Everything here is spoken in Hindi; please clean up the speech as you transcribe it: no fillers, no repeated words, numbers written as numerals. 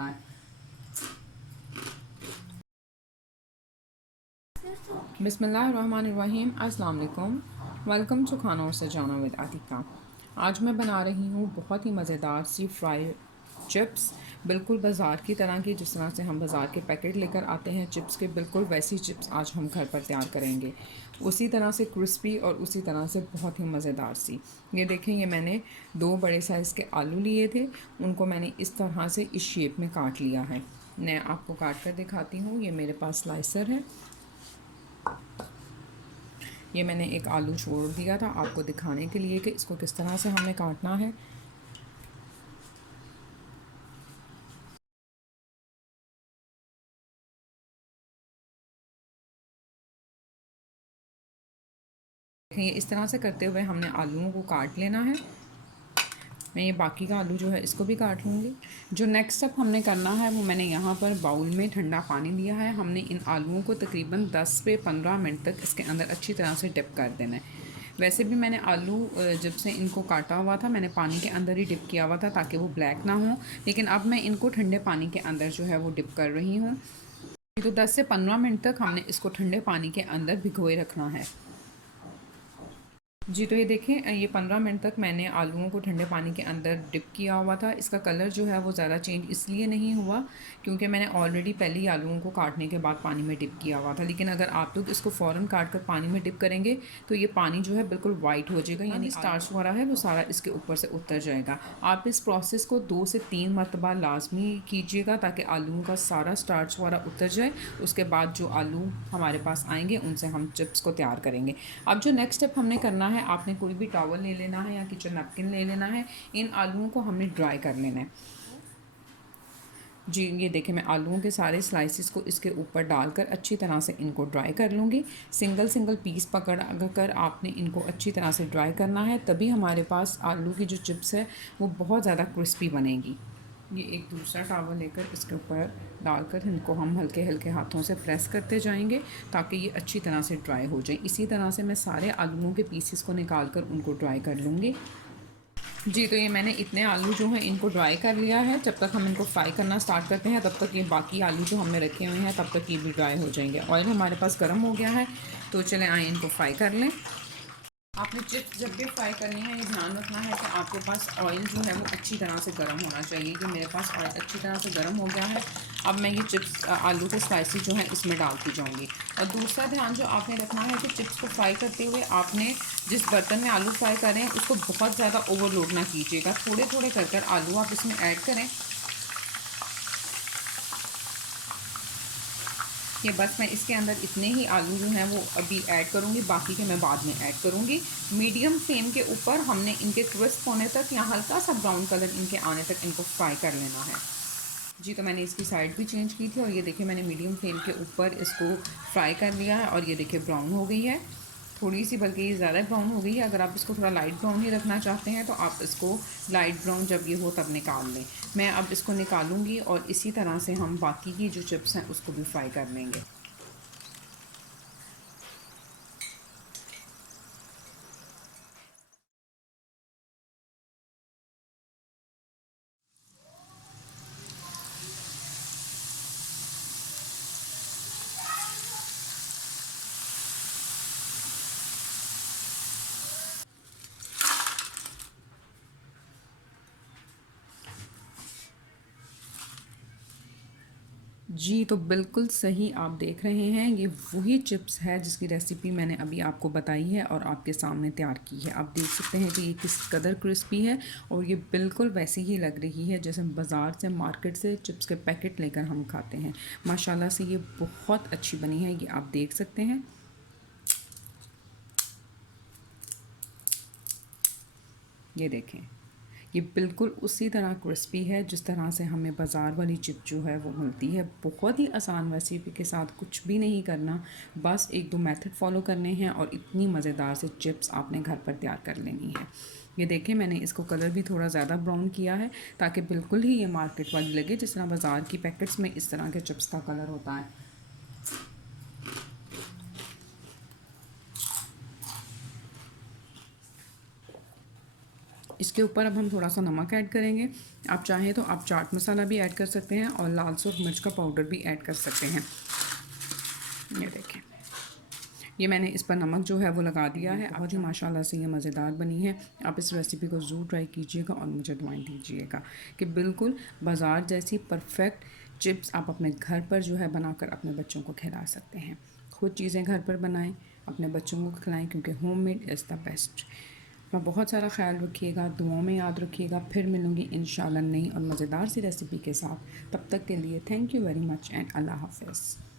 होता है। बिस्मिल्लाहिर्रहमानिर्रहीम, अस्सलाम वालेकुम। वेलकम टू खाना और सजाना विद आतिका। आज मैं बना रही हूँ बहुत ही मज़ेदार सी फ्राई चिप्स, बिल्कुल बाज़ार की तरह की। जिस तरह से हम बाज़ार के पैकेट लेकर आते हैं चिप्स के, बिल्कुल वैसी चिप्स आज हम घर पर तैयार करेंगे। उसी तरह से क्रिस्पी और उसी तरह से बहुत ही मज़ेदार सी। ये देखें, ये मैंने 2 बड़े साइज़ के आलू लिए थे, उनको मैंने इस तरह से इस शेप में काट लिया है। मैं आपको काट कर दिखाती हूँ। ये मेरे पास स्लाइसर है। ये मैंने एक आलू छोड़ दिया था आपको दिखाने के लिए कि इसको किस तरह से हमने काटना है। देखिए, इस तरह से करते हुए हमने आलूओं को काट लेना है। मैं ये बाकी का आलू जो है इसको भी काट लूँगी। जो नेक्स्ट स्टेप हमने करना है वो मैंने यहाँ पर बाउल में ठंडा पानी लिया है। हमने इन आलूओं को तकरीबन 10 से 15 मिनट तक इसके अंदर अच्छी तरह से डिप कर देना है। वैसे भी मैंने आलू जब से इनको काटा हुआ था मैंने पानी के अंदर ही डिप किया हुआ था ताकि वो ब्लैक ना हो, लेकिन अब मैं इनको ठंडे पानी के अंदर जो है वो डिप कर रही हूँ। तो 10 से 15 मिनट तक हमने इसको ठंडे पानी के अंदर भिगोए रखना है। जी, तो ये देखें, ये 15 मिनट तक मैंने आलूओं को ठंडे पानी के अंदर डिप किया हुआ था। इसका कलर जो है वो ज़्यादा चेंज इसलिए नहीं हुआ क्योंकि मैंने ऑलरेडी पहले ही आलूओं को काटने के बाद पानी में डिप किया हुआ था। लेकिन अगर आप लोग इसको फ़ौरन काट कर पानी में डिप करेंगे तो ये पानी जो है बिल्कुल वाइट हो जाएगा, यानी स्टार्च वगैरह है वो सारा इसके ऊपर से उतर जाएगा। आप इस प्रोसेस को 2 से 3 मरतबा लाजमी कीजिएगा ताकि आलूओं का सारा स्टार्च वगैरह उतर जाए। उसके बाद जो आलू हमारे पास आएंगे उनसे हम चिप्स को तैयार करेंगे। अब जो नेक्स्ट स्टेप हमने करना है, आपने कोई भी टॉवल ले लेना है या किचन नैपकिन ले लेना है। इन आलूओं को हमने ड्राई कर लेना है। जी, ये देखिए, मैं आलूओं के सारे स्लाइसिस को इसके ऊपर डालकर अच्छी तरह से इनको ड्राई कर लूँगी। सिंगल सिंगल पीस पकड़ कर आपने इनको अच्छी तरह से ड्राई करना है, तभी हमारे पास आलू की जो चिप्स है वो बहुत ज़्यादा क्रिस्पी बनेगी। ये एक दूसरा टॉवल लेकर इसके ऊपर डालकर इनको हम हल्के हल्के हाथों से प्रेस करते जाएंगे ताकि ये अच्छी तरह से ड्राई हो जाए। इसी तरह से मैं सारे आलूओं के पीसेस को निकाल कर उनको ड्राई कर लूँगी। जी, तो ये मैंने इतने आलू जो हैं इनको ड्राई कर लिया है। जब तक हम इनको फ्राई करना स्टार्ट करते हैं तब तक ये बाकी आलू जो हमने रखे हुए हैं तब तक ये भी ड्राई हो जाएंगे। ऑयल हमारे पास गर्म हो गया है, तो चलें आए इनको फ्राई कर लें। आपने चिप्स जब भी फ्राई करनी है ये ध्यान रखना है कि आपके पास ऑयल जो है वो अच्छी तरह से गर्म होना चाहिए। कि मेरे पास ऑयल अच्छी तरह से गर्म हो गया है। अब मैं ये चिप्स आलू के स्लाइसेस जो हैं इसमें डालती जाऊंगी। और दूसरा ध्यान जो आपने रखना है कि चिप्स को फ्राई करते हुए आपने जिस बर्तन में आलू फ्राई करें उसको बहुत ज़्यादा ओवरलोड ना कीजिएगा। थोड़े थोड़े कर आलू आप इसमें ऐड करें। ये बस मैं इसके अंदर इतने ही आलू जो हैं वो अभी ऐड करूँगी, बाकी के मैं बाद में ऐड करूँगी। मीडियम फ्लेम के ऊपर हमने इनके क्रिस्प होने तक या हल्का सा ब्राउन कलर इनके आने तक इनको फ्राई कर लेना है। जी, तो मैंने इसकी साइड भी चेंज की थी और ये देखिए मैंने मीडियम फ्लेम के ऊपर इसको फ्राई कर लिया है और ये देखिए ब्राउन हो गई है थोड़ी सी, बल्कि ये ज़्यादा ब्राउन हो गई है। अगर आप इसको थोड़ा लाइट ब्राउन ही रखना चाहते हैं तो आप इसको लाइट ब्राउन जब ये हो तब निकाल लें। मैं अब इसको निकालूंगी और इसी तरह से हम बाकी की जो चिप्स हैं उसको भी फ्राई कर लेंगे। जी, तो बिल्कुल सही आप देख रहे हैं, ये वही चिप्स है जिसकी रेसिपी मैंने अभी आपको बताई है और आपके सामने तैयार की है। आप देख सकते हैं कि ये किस कदर क्रिस्पी है और ये बिल्कुल वैसी ही लग रही है जैसे बाज़ार से, मार्केट से चिप्स के पैकेट लेकर हम खाते हैं। माशाल्लाह से ये बहुत अच्छी बनी है, ये आप देख सकते हैं। ये देखें, ये बिल्कुल उसी तरह क्रिस्पी है जिस तरह से हमें बाज़ार वाली चिप जो है वो मिलती है। बहुत ही आसान रेसिपी के साथ, कुछ भी नहीं करना, बस 1-2 मेथड फॉलो करने हैं और इतनी मज़ेदार से चिप्स आपने घर पर तैयार कर लेनी है। ये देखें, मैंने इसको कलर भी थोड़ा ज़्यादा ब्राउन किया है ताकि बिल्कुल ही ये मार्केट वाली लगे जिस तरह बाज़ार की पैकेट्स में इस तरह के चिप्स का कलर होता है। इसके ऊपर अब हम थोड़ा सा नमक ऐड करेंगे। आप चाहें तो आप चाट मसाला भी ऐड कर सकते हैं और लाल सुर्ख मिर्च का पाउडर भी ऐड कर सकते हैं। ये देखें, ये मैंने इस पर नमक जो है वो लगा दिया है। बहुत ही माशाल्लाह से ये मज़ेदार बनी है। आप इस रेसिपी को ज़रूर ट्राई कीजिएगा और मुझे दुआएं दीजिएगा कि बिल्कुल बाज़ार जैसी परफेक्ट चिप्स आप अपने घर पर जो है बनाकर अपने बच्चों को खिला सकते हैं। खुद चीज़ें घर पर बनाएं, अपने बच्चों को खिलाएं, क्योंकि होममेड इज़ द बेस्ट। अपना बहुत सारा ख्याल रखिएगा, दुआओं में याद रखिएगा। फिर मिलूँगी इंशाल्लाह नई और मज़ेदार सी रेसिपी के साथ। तब तक के लिए thank you very much and अल्लाह हाफ़िज़।